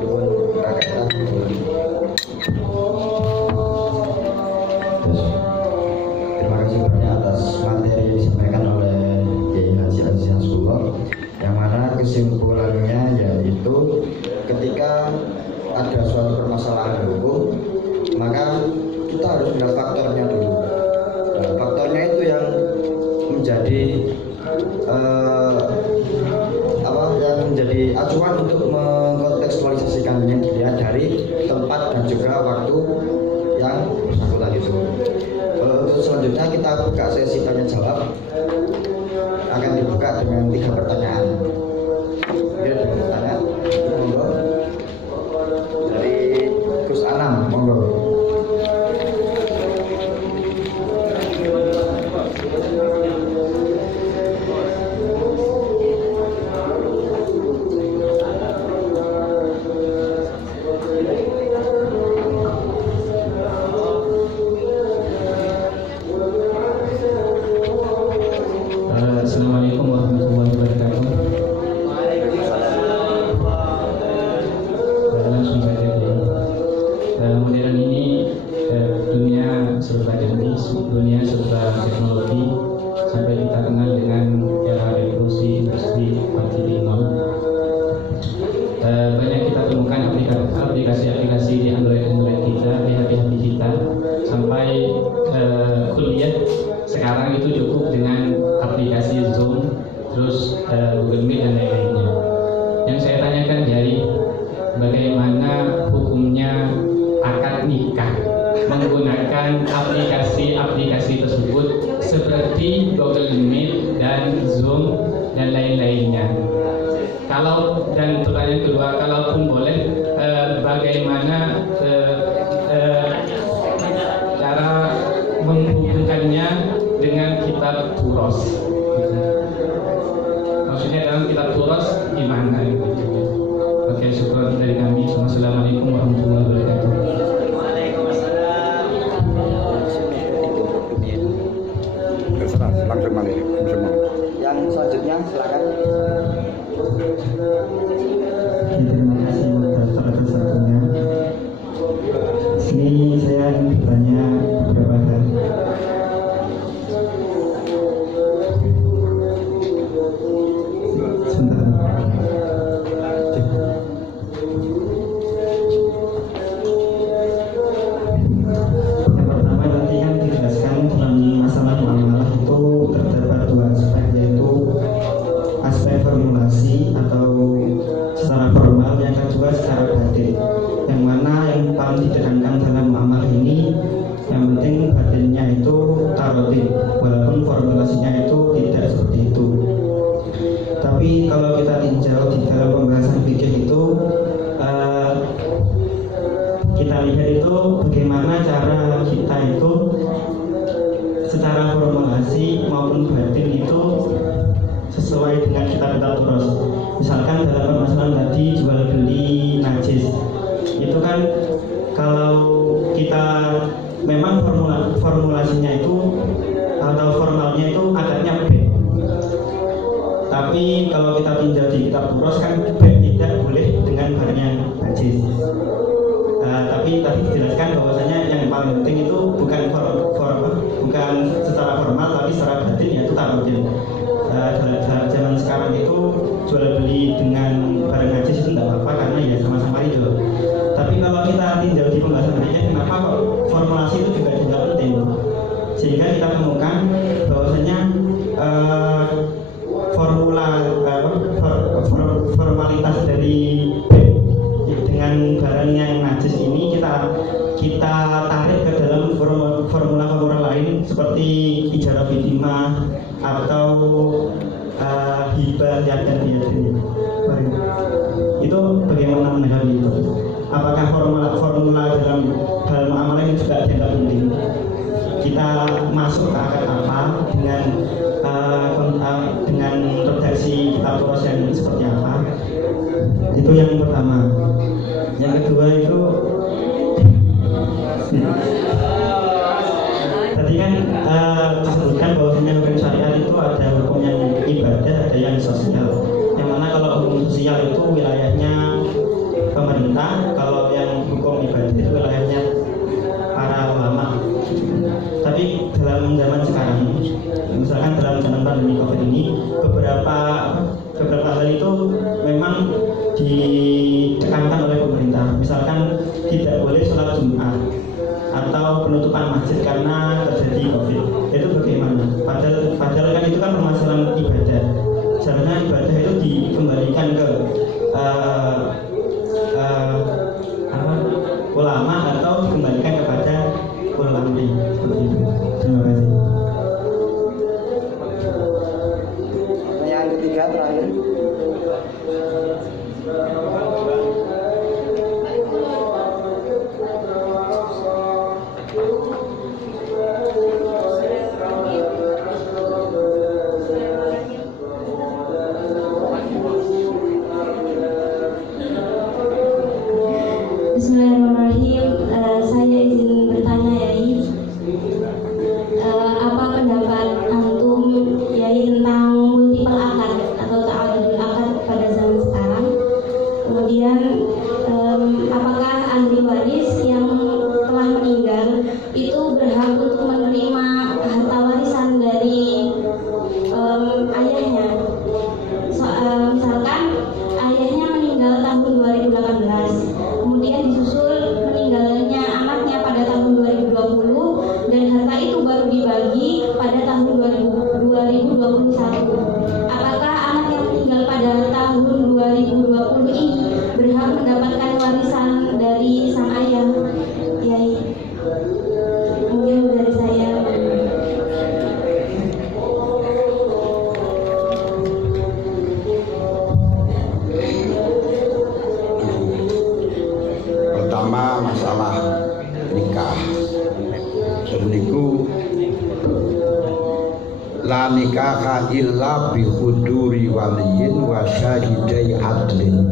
nuwun kakek. Terima kasih banyak atas materi yang disampaikan oleh Kiai Haji Aziz Hasbullah, yang mana kesimpulannya yaitu ketika ada suatu permasalahan hukum, maka kita harus melihat faktornya dulu. Nah, faktornya itu yang menjadi yang menjadi acuan untuk mengkontekstualisasikannya, dilihat dari tempat dan juga waktu yang bersangkutan itu. Untuk selanjutnya kita buka sesi tanya jawab, akan dibuka dengan 3 pertanyaan. Oke, 3 pertanyaan. Monggo. Dari Gus Anam, monggo. Assalamualaikum warahmatullahi wabarakatuh. Langsung saja modern ini dunia serba canggih, dunia serba teknologi, sampai kita kenal dengan era revolusi industri 4.0. Banyak kita temukan aplikasi-aplikasi di Android kita, di HP kita, sampai kuliah sekarang itu cukup dengan aplikasi Zoom, terus Google Meet dan lain-lainnya. Yang saya tanyakan jadi bagaimana hukumnya akad nikah menggunakan aplikasi-aplikasi tersebut seperti Google Meet dan Zoom dan lain-lainnya. Dan pertanyaan kedua, kalaupun boleh, bagaimana cara menghubungkannya dengan kitab Turos? Maksudnya dalam kitab Turos gimana gitu? Oke, syukur dari kami. Assalamualaikum warahmatullahi wabarakatuh. Yang selanjutnya silakan. Terima kasih atas waktunya. Sini saya ingin bertanya beberapa hal. Yang pertama tadi kan dijelaskan dalam masalah muamalah itu terdapat 2 aspek, yaitu aspek formulasi atau secara formal, yang kedua secara batin. Yang mana yang paling ditekankan dalam muamalah ini, yang penting batinnya itu tarotin, walaupun formulasinya itu tidak seperti itu. Tapi kalau kita tinjau di dalam pembahasan fikih itu, kita lihat itu bagaimana cara kita itu secara formulasi maupun batin itu sesuai dengan kitab Turos. Misalkan dalam permasalahan tadi jual beli najis, itu kan kalau kita memang formulasinya itu atau formalnya itu akadnya B. Tapi kalau kita tinjau di kitab Turos kan B tidak boleh dengan barang yang najis. Tapi tadi dijelaskan bahwasanya yang paling penting itu bukan secara formal, tapi secara batin, yaitu tarotin. Dalam zaman sekarang itu jual beli dengan barang najis itu tidak apa-apa karena ya sama-sama itu. Tapi kalau kita tinjau di pembahasan berikutnya, kenapa kok formulasi itu juga penting? Sehingga kita temukan bahwasanya formalitas dari dengan barang yang najis ini kita tarik ke dalam formula lain seperti ijarah bidimah atau hibah dan biadin. Itu bagaimana menanggapi itu? Apakah formula dalam hal muamalah ini juga tidak penting? Kita masuk ke akad apa dengan redaksi kitab Turos yang seperti apa? Itu yang pertama. Yang kedua itu tadi kan disebutkan bahwasanya hukum syariat itu ada hukum yang ibadah, ada yang sosial. Yang mana kalau hukum sosial itu wilayahnya pemerintah ditekankan oleh pemerintah. Misalkan tidak boleh sholat Jumat atau penutupan masjid karena terjadi COVID. Itu bagaimana? Padahal kan itu kan permasalahan ibadah. Seharusnya ibadah itu dikembalikan ke ulama atau dikembalikan kepada ulama. Seperti itu. Terima kasih. Yang ketiga terakhir. Bismillahirrahmanirrahim. Saya izin bertanya, Yai. Apa pendapat antum, Yai, tentang multiple akad atau ta'adudul akad pada zaman sekarang? Kemudian apakah ahli waris yang telah meninggal itu berhak untuk menerima harta warisan dari ayahnya? Misalkan ayahnya meninggal tahun 2018, kemudian disusul meninggalnya anaknya pada tahun 2020, dan harta itu baru dibagi pada tahun 2021. Apakah anak yang meninggal pada tahun 2020 ini berhak mendapatkan warisan dari sang ayah? Yai, mungkin dari saya. Pertama, masalah nikah. Niku la nikaha illa bi huduri waliyin wa syahidai adlin.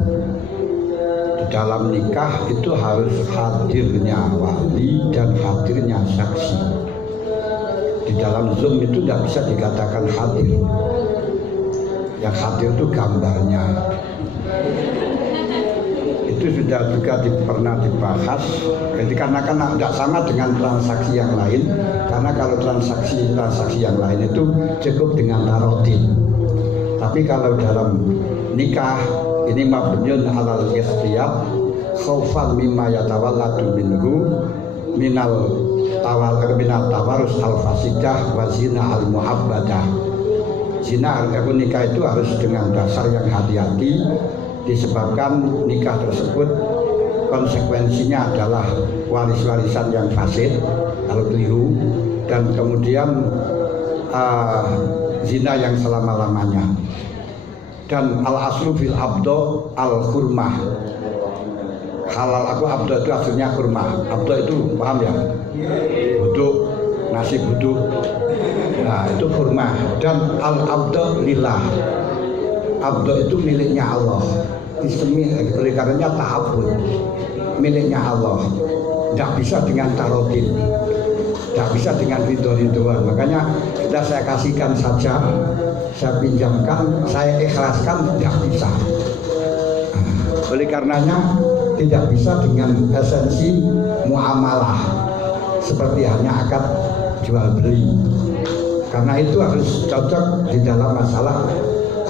Di dalam nikah itu harus hadirnya wali dan hadirnya saksi. Di dalam Zoom itu tidak bisa dikatakan hadir. Yang hadir itu gambarnya. Itu sudah juga pernah dibahas. Jadi karena tidak sama dengan transaksi yang lain. Karena kalau transaksi yang lain itu cukup dengan tarodin. Tapi kalau dalam nikah ini mabnyun alal ikhtiyar khaufan mimma yatawalladu minhu minal tawarus al fasidah wa zina al muhabbadah. Zina nikah itu harus dengan dasar yang hati-hati, disebabkan nikah tersebut konsekuensinya adalah waris-warisan yang fasid kalau keliru, dan kemudian zina yang selama-lamanya. Dan al-aslu fil abdo al-hurmah. Halal aku abdo itu aslinya kurma. Abdo itu paham ya? Buduk, nasi buduk. Nah itu kurma. Dan al-abdo lillah. Abdo itu miliknya Allah. Oleh karenanya ta'abud, miliknya Allah. Tidak bisa dengan tarodin, tidak bisa dengan ridho-ridhoan. Makanya sudah saya kasihkan saja, saya pinjamkan, saya ikhlaskan, tidak bisa. Oleh karenanya tidak bisa dengan esensi muamalah seperti hanya akad jual beli. Karena itu harus cocok di dalam masalah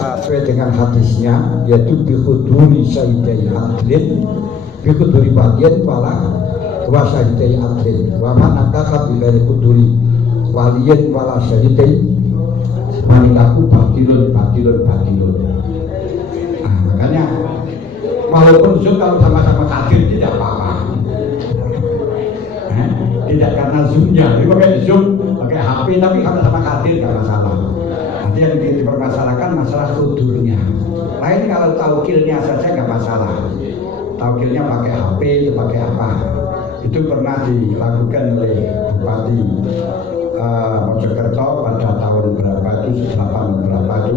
sesuai dengan hadisnya, yaitu bihuduri syahidai adlin, bihuduri bagian wala wa syahidai adlin, wa man akaka bilari huduri waliyin wala syahidai manilaku batilun. Nah, makanya walaupun Zoom kalau sama-sama hadir tidak apa-apa, tidak karena Zoomnya, jadi pakai Zoom, pakai HP, tapi sama-sama hadir tidak masalah. Nanti yang dipermasalahkan masalah hudurnya. Lain kalau taukilnya saja nggak masalah. Taukilnya pakai HP, itu pakai apa? Itu pernah dilakukan oleh Bupati Mojokerto pada tahun berapa itu, 8 berapa itu,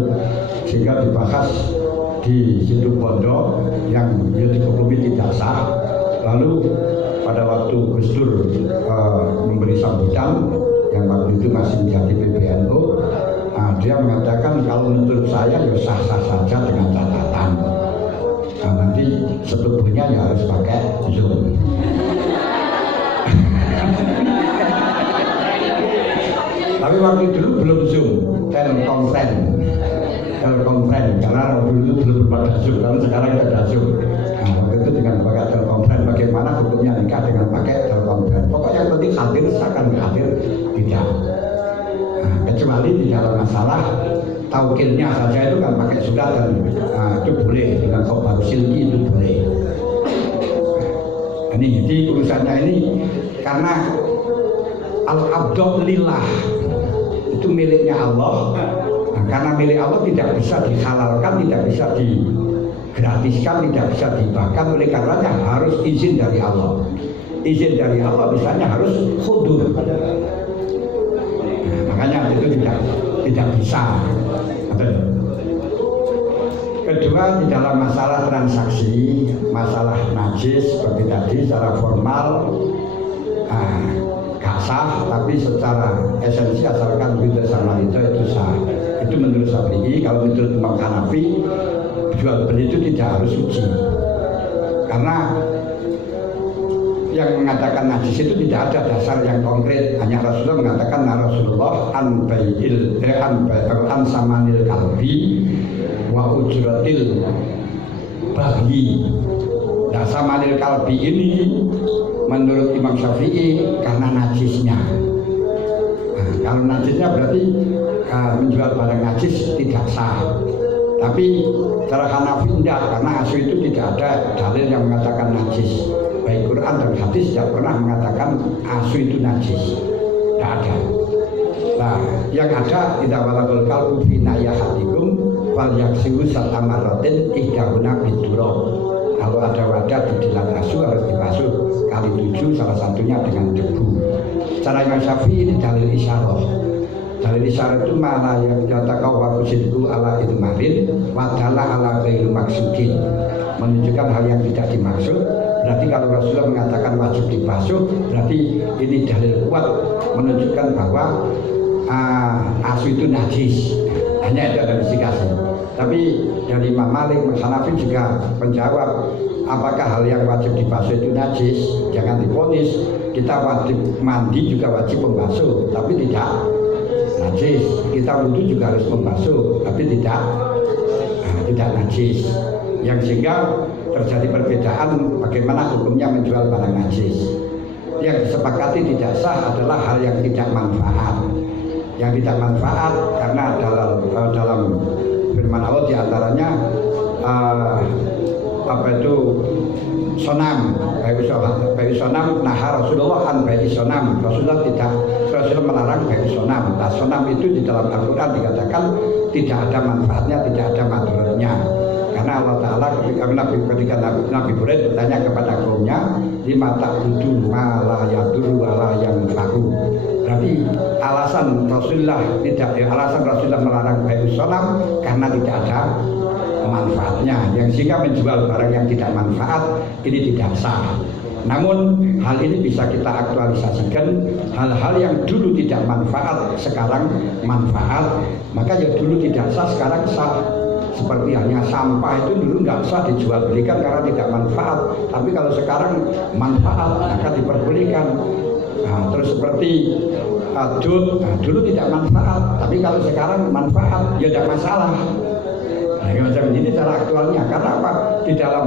sehingga dibahas di situ Bondo yang dihukumi tidak sah. Lalu pada waktu Gus Dur memberi sambutan yang waktu itu masih menjadi PBNU, dia mengatakan kalau menurut saya ya sah-sah saja dengan catatan. Nah, nanti setubuhnya ya harus pakai Zoom. Tapi waktu dulu belum Zoom, telekonferensi. telekonferensi karena dulu belum berpada Zoom, kalau sekarang ada Zoom. Nah, waktu itu dengan pakai telekonferensi, bagaimana hukumnya nikah dengan pakai telekonferensi. Pokoknya yang penting hadir, seakan hadir tidak. Nah, kecuali di dalam masalah taukilnya saja itu kan pakai surat dan itu boleh, dengan khobar silki itu boleh. Ini jadi urusannya ini karena al-abdu lillah itu miliknya Allah. Nah, karena milik Allah tidak bisa dihalalkan, tidak bisa digratiskan, tidak bisa dibahkan. Oleh karenanya harus izin dari Allah. Izin dari Allah misalnya harus khudur. Nah, makanya itu tidak bisa. Kedua, di dalam masalah transaksi, masalah najis seperti tadi secara formal gak sah, tapi secara esensi asalkan beda sama itu sah. Itu menurut Syafi'i. Kalau menurut Imam Hanafi, jual beli itu tidak harus suci, karena yang mengatakan najis itu tidak ada dasar yang konkret. Hanya Rasulullah mengatakan Rasulullah an samanil kalbi wa ujratil baghi. Nah, samanil kalbi ini menurut Imam Syafi'i karena najisnya. Nah, kalau najisnya berarti menjual barang najis tidak sah. Tapi cara Hanafi tidak, karena asu itu tidak ada dalil yang mengatakan najis. Baik Quran dan hadis tidak pernah mengatakan asu itu najis. Tidak ada. Nah, yang ada tidak walakul kalbu fi nayahatikum wal yaksihu satamaratin ihdahuna biduro. Kalau ada wadah di dilan asu harus dibasuh kali 7, salah satunya dengan debu. Secara Imam Syafi'i ini dalil isyarah. Dalil isyarah itu mana yang dinyatakan wakusidku ala idmarin wadala ala ghairu maksudin, menunjukkan hal yang tidak dimaksud. Berarti kalau Rasulullah mengatakan wajib dibasuh, berarti ini dalil kuat menunjukkan bahwa asu itu najis. Hanya itu ada verifikasi. Tapi dari Imam Malik, Hanafi juga menjawab, apakah hal yang wajib dibasuh itu najis? Jangan diponis. Kita wajib mandi juga wajib membasuh, tapi tidak najis. Kita wudhu juga harus membasuh, tapi tidak najis. Yang sehingga terjadi perbedaan bagaimana hukumnya menjual barang najis. Yang disepakati tidak sah adalah hal yang tidak manfaat. Yang tidak manfaat karena dalam firman Allah diantaranya sonam, bayi sonam. Nah, Rasulullah kan bayi sonam. Rasulullah melarang bayi sonam. Nah, sonam itu di dalam Al-Quran dikatakan tidak ada manfaatnya, tidak ada madorotnya. Karena Allah Ta'ala ketika Nabi Ibrahim bertanya kepada kaumnya, lima ta'budu ma la yadurru wa la yanfa'u. Berarti alasan Rasulullah melarang bayi sonam karena tidak ada manfaatnya, yang sehingga menjual barang yang tidak manfaat ini tidak sah. Namun hal ini bisa kita aktualisasikan, hal-hal yang dulu tidak manfaat sekarang manfaat, maka yang dulu tidak sah sekarang sah. Seperti hanya sampah itu dulu nggak sah dijual belikan karena tidak manfaat, tapi kalau sekarang manfaat maka diperbolehkan. Nah, terus seperti dulu tidak manfaat, tapi kalau sekarang manfaat ya tidak masalah. Nah, macam ini cara aktualnya. Karena apa? Di dalam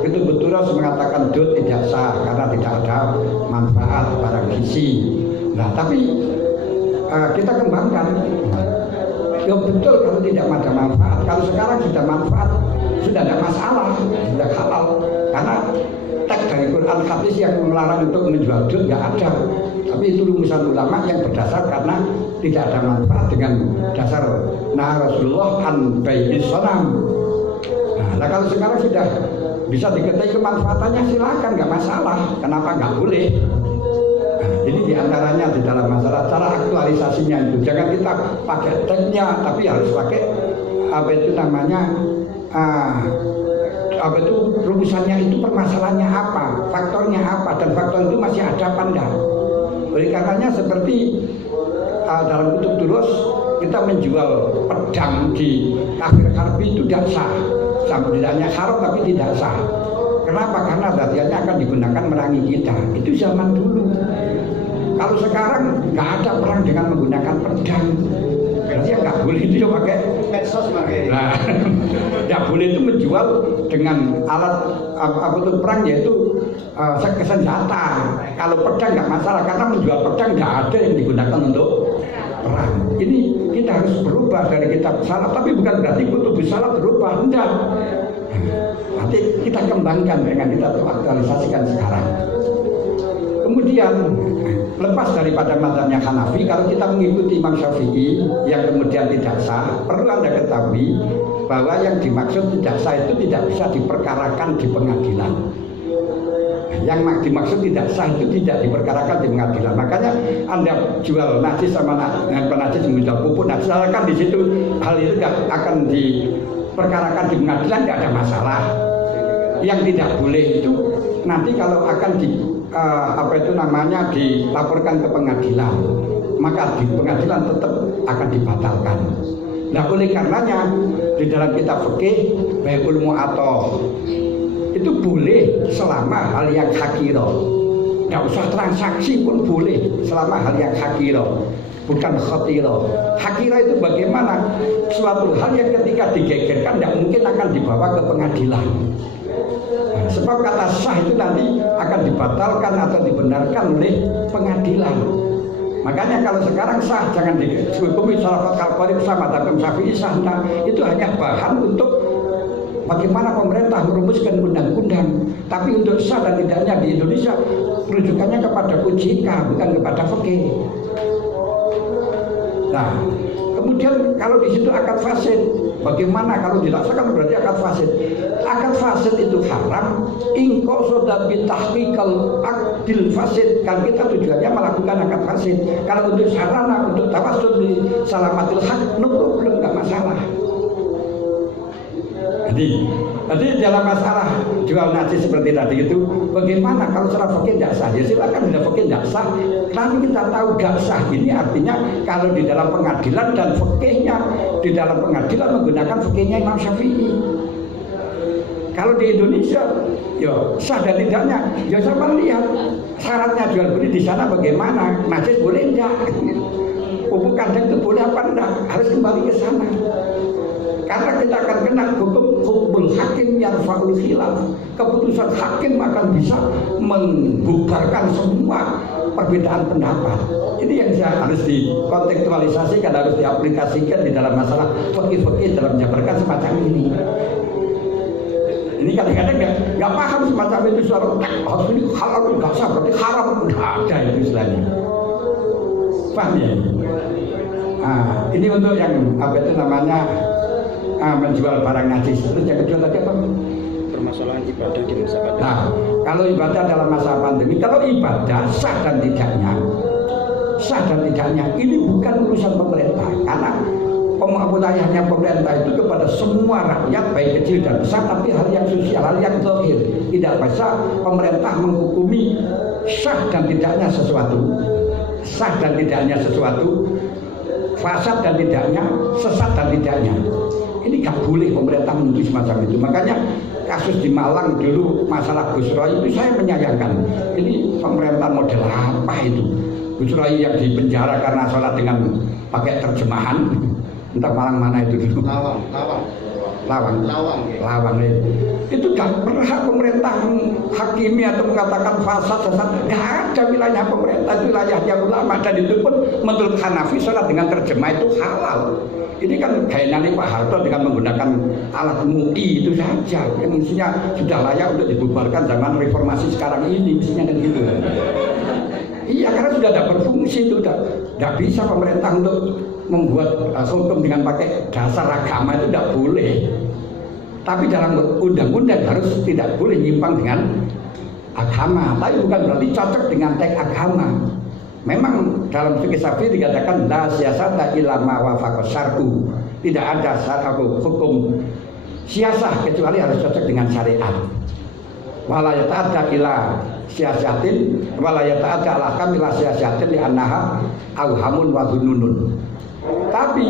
itu Beturos mengatakan dut tidak sah karena tidak ada manfaat barang gizi. Nah, tapi kita kembangkan. Ya betul kalau tidak ada manfaat. Kalau sekarang sudah manfaat, sudah tidak masalah, sudah halal. Karena teks dari Quran hadis yang melarang untuk menjual dut nggak ada. Tapi itu rumusan ulama yang berdasar karena tidak ada manfaat dengan dasar Rasulullah an bayi sonam. Nah, kalau sekarang sudah bisa diketahui kemanfaatannya, silakan, nggak masalah. Kenapa nggak boleh? Jadi diantaranya di dalam masalah cara aktualisasinya itu jangan kita pakai teksnya, tapi harus pakai rumusannya itu permasalahannya apa, faktornya apa, dan faktor itu masih ada apa enggak. Oleh karenanya seperti dalam kutub Durus kita menjual pedang di kafir harbi itu tidak sah, tidaknya haram tapi tidak sah. Kenapa? Karena latihannya akan digunakan merangi kita. Itu zaman dulu. Kalau sekarang nggak ada perang dengan menggunakan pedang. Berarti yang nggak boleh itu ya pakai medsos pakai. Nah, nggak boleh itu menjual dengan alat apa itu perang, yaitu senjata. Kalau pedang nggak masalah, karena menjual pedang nggak ada yang digunakan untuk perang. Ini kita harus berubah dari kitab salaf, tapi bukan berarti kutub salaf berubah, enggak. Nanti kita kembangkan dengan kita aktualisasikan sekarang. Kemudian lepas daripada mazhabnya Hanafi, kalau kita mengikuti Imam Syafi'i yang kemudian tidak sah, perlu Anda ketahui bahwa yang dimaksud tidak sah itu tidak bisa diperkarakan di pengadilan. Yang dimaksud tidak sah itu tidak diperkarakan di pengadilan. Makanya Anda jual najis sama dengan penajis menjual pupuk, nah misalkan di situ hal itu akan diperkarakan di pengadilan, tidak ada masalah. Yang tidak boleh itu nanti kalau akan dilaporkan ke pengadilan, maka di pengadilan tetap akan dibatalkan. Nah, oleh karenanya di dalam kitab fikih bai'ul mu'athah itu boleh selama hal yang hakiro. Nggak usah transaksi pun boleh selama hal yang hakiro, bukan khotiro. Hakiro itu bagaimana? Suatu hal yang ketika digegerkan tidak mungkin akan dibawa ke pengadilan. Sebab kata sah itu nanti akan dibatalkan atau dibenarkan oleh pengadilan. Makanya kalau sekarang sah jangan dihukumi salafat kalqarib sama dalam Syafi'i sah. Nah, itu hanya bahan untuk bagaimana pemerintah merumuskan undang-undang. Tapi untuk sah dan tidaknya di Indonesia rujukannya kepada OJK, bukan kepada fikih. Nah, kemudian kalau di situ akad fasid, bagaimana kalau dilaksanakan berarti akad fasid. Akad fasid itu haram ingko soda bitahqiqal akdil fasid. Kalau kita tujuannya melakukan akad fasid, kalau untuk sarana untuk tawassul di salamatil haq, no problem, nggak masalah. Jadi dalam masalah jual najis seperti tadi itu, bagaimana kalau secara fikih tidak sah? Ya silakan, tidak fikih tidak sah. Nanti kita tahu tidak sah ini artinya kalau di dalam pengadilan dan fikihnya di dalam pengadilan menggunakan fikihnya Imam Syafi'i. Kalau di Indonesia, ya sah dan tidaknya, ya sama lihat syaratnya jual beli di sana bagaimana, najis boleh enggak, pupuk kandang itu boleh apa enggak, harus kembali ke sana. Karena kita akan kena hukum hakim yang yarfa'ul khilaf. Keputusan hakim akan bisa membubarkan semua perbedaan pendapat. Ini yang harus dikontekstualisasikan, harus diaplikasikan di dalam masalah fikih dalam menjabarkan semacam ini. Ini kadang-kadang nggak paham semacam itu, suara harus ini halal nggak sah, berarti haram, nggak ada itu istilahnya. Paham ya? Nah, ini untuk yang apa itu namanya menjual barang najis. Terus yang kedua tadi apa? Permasalahan ibadah di masa pandemi. Nah, kalau ibadah dalam masa pandemi, kalau ibadah sah dan tidaknya ini bukan urusan pemerintah, karena wilayahnya pemerintah itu kepada semua rakyat baik kecil dan besar, tapi hal yang sosial, hal yang zahir. Tidak bisa pemerintah menghukumi sah dan tidaknya sesuatu, fasad dan tidaknya, sesat dan tidaknya. Ini gak boleh pemerintah menuntut semacam itu. Makanya kasus di Malang dulu masalah Gus Roy itu saya menyayangkan. Ini pemerintah model apa itu? Gus Roy yang dipenjara karena sholat dengan pakai terjemahan. Entah Malang mana itu dulu. Lawang itu gak pernah pemerintah menghakimi atau mengatakan fasad sesat. Gak ada wilayah pemerintah, itu wilayahnya ulama, dan itu pun menurut Hanafi sholat dengan terjemah itu halal. Ini kan gayanya Pak Harto dengan menggunakan alat MUI itu saja, yang mestinya sudah layak untuk dibubarkan zaman reformasi sekarang ini, mestinya kan gitu. Iya, karena sudah tidak berfungsi, itu tidak bisa pemerintah untuk membuat hukum dengan pakai dasar agama, itu tidak boleh. Tapi dalam undang-undang harus tidak boleh nyimpang dengan agama, tapi bukan berarti cocok dengan teks agama. Memang dalam fikih Syafi'i dikatakan la siyasata illa ma wafaqa syar'u. Tidak ada hukum siasah kecuali harus cocok dengan syariat. Wala yata'adda ila siyasatin wala yata'adda ala kamila siyasatin li annaha awhamun wa dhununun. Tapi